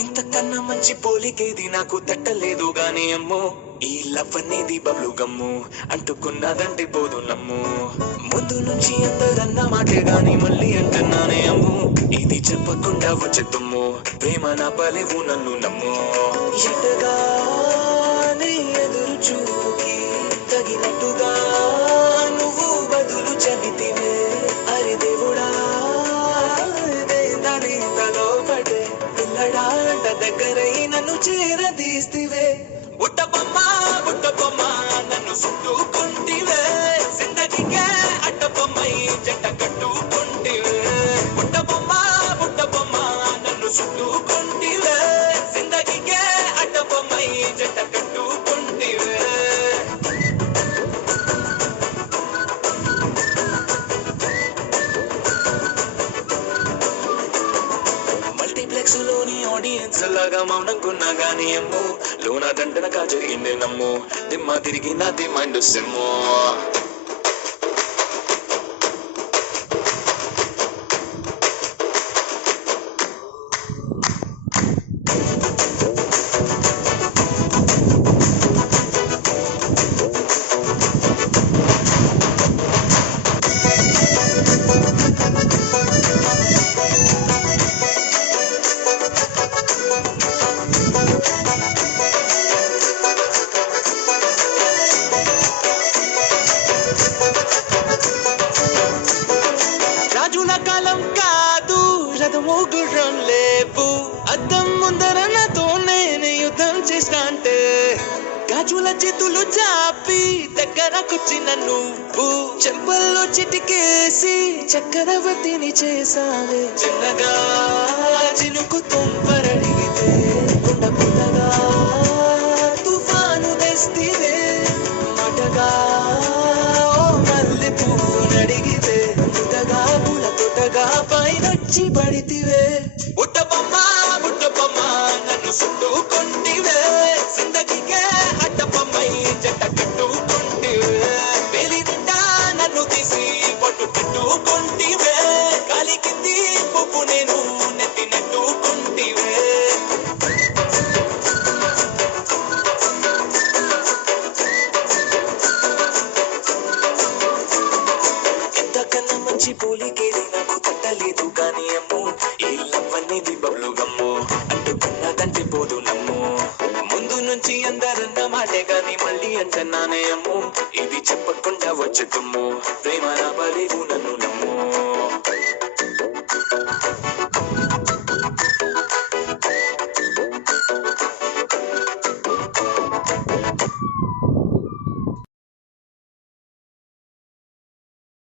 ఇంతకన్నా మంచి పోలికేది నాకు తట్టలేదు గాని అమ్మో, ఈ లవ్ అనేది బబ్లు గమ్ము, అంటుకున్నదంటే పోదు నమ్ము. ముందు నుంచి అందరన్న మాటే గాని మళ్ళీ అంటున్నానే అమ్ము, ఇది చెప్పకుండా వచ్చే తుమ్ము, ప్రేమ నా పలేవు నన్ను నమ్ము. ఎటగానే ఎదురు చూపుకి తగినట్టుగా నువ్వు బదులు చెబితివే, అరే దేవుడా తలో పడే పిల్లడాంట దగ్గరై నన్ను చేరదీస్తివే. బుట్టబొమ్మ బుట్టబొమ్మ నన్ను చుట్టుకుంటివే, జిందగీకే అడ్డబొమ్మై జంట కట్టుకుంటివే. బుట్టబొమ్మ బుట్టబొమ్మ నన్ను చుట్టుకుంటివే, జిందగీకే అడ్డబొమ్మై జంట కట్టుకుంటివే. మల్టీప్లెక్స్ లోని ఆడియన్స్ లాగా మౌనంకున్నా గానీ అమ్ము, లోన దండనగా జరిగింది నమ్ము, దిమ్మ తిరిగి నాది మైండ్ సిమ్ము. రాజుల కాలం కాదు, రథము గుర్రం లేవు, అద్దం ముందర నాతో నేను యుద్ధం చేస్తాంటే, గాజుల చేతులు చాపి దగ్గరకొచ్చిన నువ్వు, చెంపల్లో చిటికేసి చక్రవర్తిని చేసావే. చిన్నగా చినుకు తుంపరడిగితే గుండ పుట్టగా తుఫాను తెస్తివే, మాటగా మల్లె పువ్వు నడిగితే ముద్దగా పూల తోటగా పైనొచ్చి పడితివే. బుట్టబొమ్మ బుట్టబొమ్మ నన్ను చుట్టుకుంటివే, జిందగీకే అడ్డబొమ్మై జంట కట్టుకుంటివే. వేలి నిండా నన్ను తీసి పట్టు పెట్టుకుంటివే, కాలి కింది పువ్వు నేను నెత్తి నెట్టుకుంటివే. ఇంతకన్నా మంచి పోలికేది నాకు తట్టలేదు గాని అమ్ము, ఈ లవ్ అనేది బబ్లు గమ్ము, అంటుకున్నదంటే పోదు నమ్ము. ముందు నుంచి అందరన్న మాటే గాని మళ్ళీ అంటున్నానే అమ్ము, ఇది చెప్పకుండా వచ్చే తుమ్ము, ప్రేమ నా పలేవు నన్ను నమ్ము.